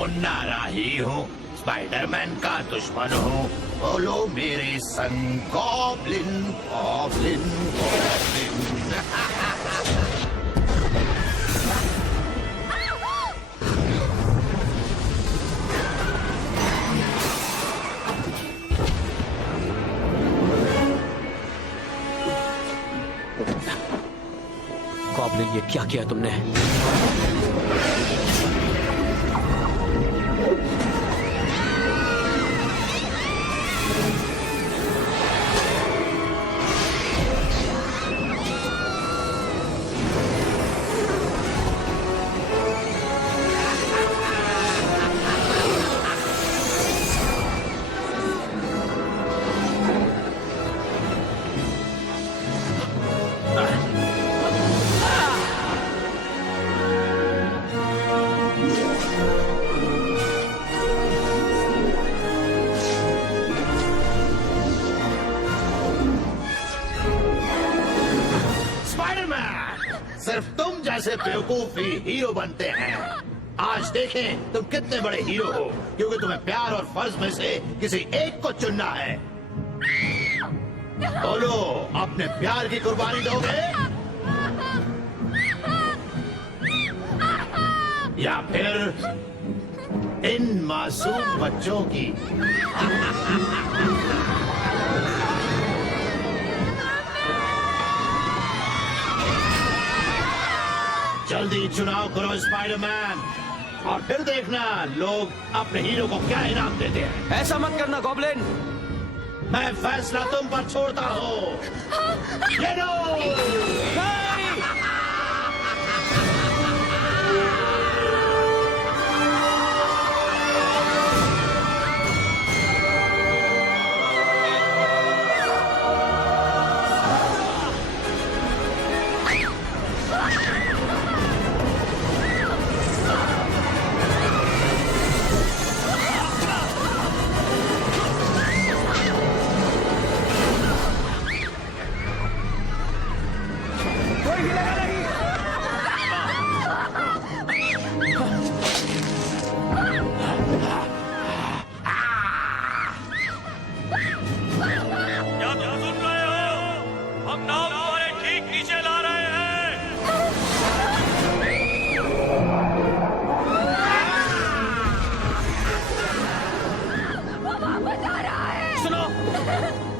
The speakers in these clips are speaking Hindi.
मुन्ना राही हूँ, स्पाइडरमैन का दुश्मन हूँ। बोलो मेरे संग गॉब्लिन गॉब्लिन गॉब्लिन। गॉब्लिन, ये क्या किया तुमने? सिर्फ तुम जैसे बेवकूफ ही हीरो बनते हैं। आज देखें तुम कितने बड़े हीरो हो, क्योंकि तुम्हें प्यार और फर्ज में से किसी एक को चुनना है। बोलो, अपने प्यार की कुर्बानी दोगे या फिर इन मासूम बच्चों की? जल्दी चुनाव करो स्पाइडरमैन, और फिर देखना लोग अपने हीरो को क्या इनाम देते हैं। ऐसा मत करना गॉब्लिन। मैं फैसला तुम पर छोड़ता हूँ। ये लो।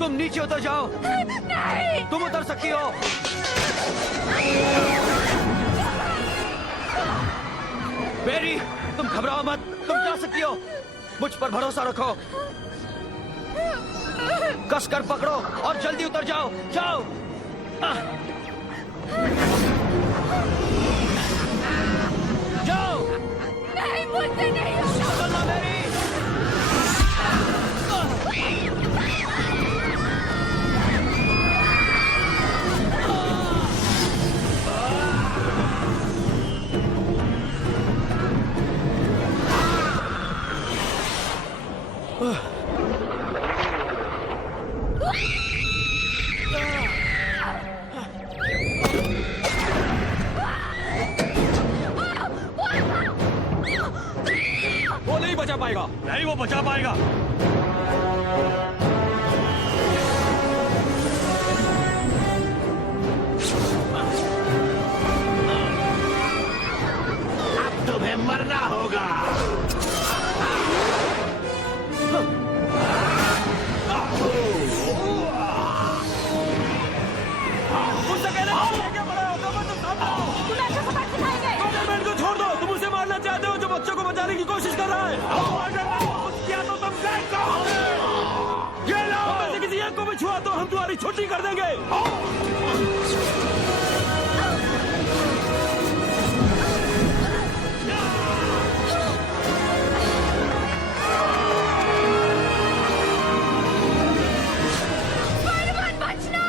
तुम नीचे उतर जाओ। नहीं। तुम उतर सकती हो। बेरी, तुम घबराओ मत, तुम जा सकती हो। मुझ पर भरोसा रखो। कसकर पकड़ो और जल्दी उतर जाओ। जाओ। जाओ। नहीं, मुझसे नहीं होगा। चलना बेरी। वो नहीं बचा पाएगा। नहीं, वो बचा पाएगा। अब तुम्हें मरना होगा। मुझसे कहना क्या पड़ा होगा? तुम्हें ऐसे सबक सिखाएंगे। स्पाइडरमैन को छोड़ दो। तुम उसे मारना चाहते हो जो बच्चों को बचाने की कोशिश कर रहा है। क्या तो तुम ये लो। तुम में से किसी एक को भी छुआ तो हम तुम्हारी छुट्टी कर देंगे। स्पाइडरमैन, बचना।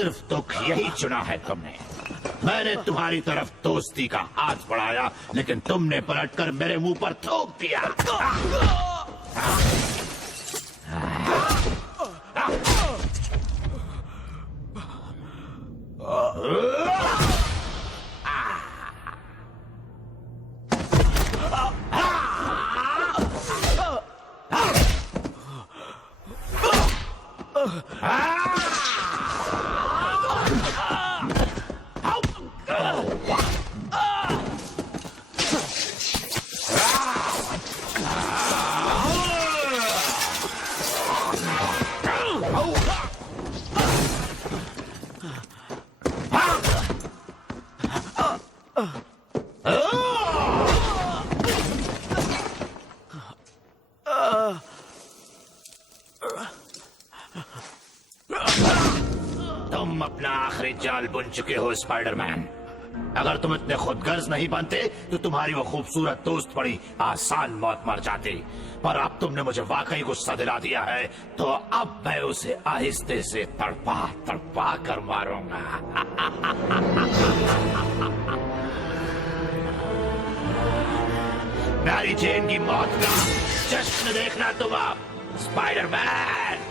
सिर्फ दुख यही चुना है तुमने। मैंने तुम्हारी तरफ दोस्ती का हाथ बढ़ाया, लेकिन तुमने पलटकर मेरे मुंह पर थूक दिया। तुम अपना आखिरी जाल बुन चुके हो स्पाइडरमैन। अगर तुम इतने खुदगर्ज नहीं बनते तो तुम्हारी वो खूबसूरत दोस्त बड़ी आसान मौत मर जाती। पर अब तुमने मुझे वाकई गुस्सा दिला दिया है, तो अब मैं उसे आहिस्ते से तड़पा तड़पा कर मारूंगा। मैरी जेन की मौत का जश्न देखना तुम अब, स्पाइडरमैन।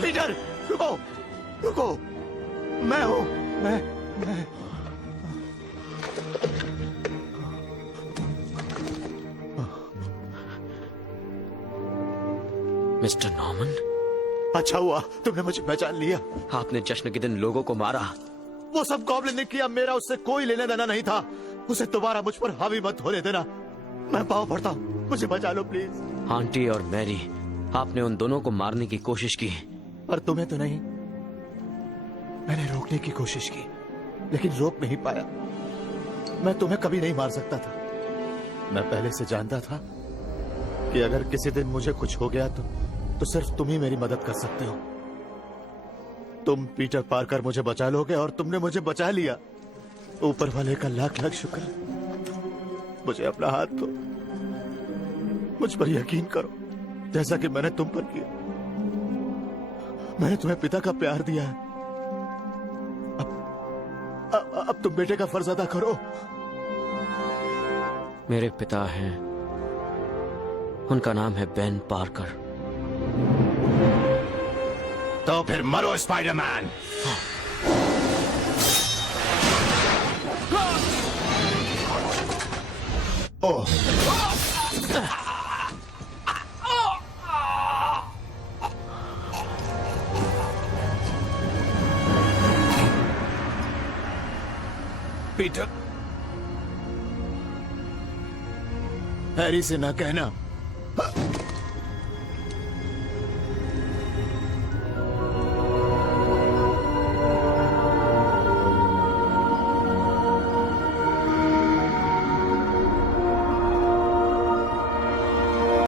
पीटर, रुको, रुको, मैं हूं, मैं मिस्टर नॉर्मन, अच्छा हुआ तुमने मुझे पहचान लिया। आपने जश्न के दिन लोगों को मारा। वो सब गॉब्लिन ने किया, मेरा उससे कोई लेना देना नहीं था। उसे दोबारा मुझ पर हावी मत होने देना। मैं पाँव पड़ता हूँ, मुझे बचा लो प्लीज। आंटी और मैरी, आपने उन दोनों को मारने की कोशिश की, पर तुम्हें तो नहीं। मैंने रोकने की कोशिश की, लेकिन रोक नहीं पाया। मैं तुम्हें कभी नहीं मार सकता था। मैं पहले से जानता था कि अगर किसी दिन मुझे कुछ हो गया तो सिर्फ तुम ही मेरी मदद कर सकते हो। तुम पीटर पार्कर मुझे बचा लोगे, और तुमने मुझे बचा लिया। ऊपर वाले का लाख लाख शुक्र। मुझे अपना हाथ दो, मुझ पर यकीन करो, जैसा कि मैंने तुम पर किया। मैंने तुम्हें पिता का प्यार दिया है। अब तुम बेटे का फर्ज अदा करो। मेरे पिता हैं, उनका नाम है बेन पार्कर। तो फिर मरो स्पाइडरमैन। ओह, पीटर, हैरी से ना कहना।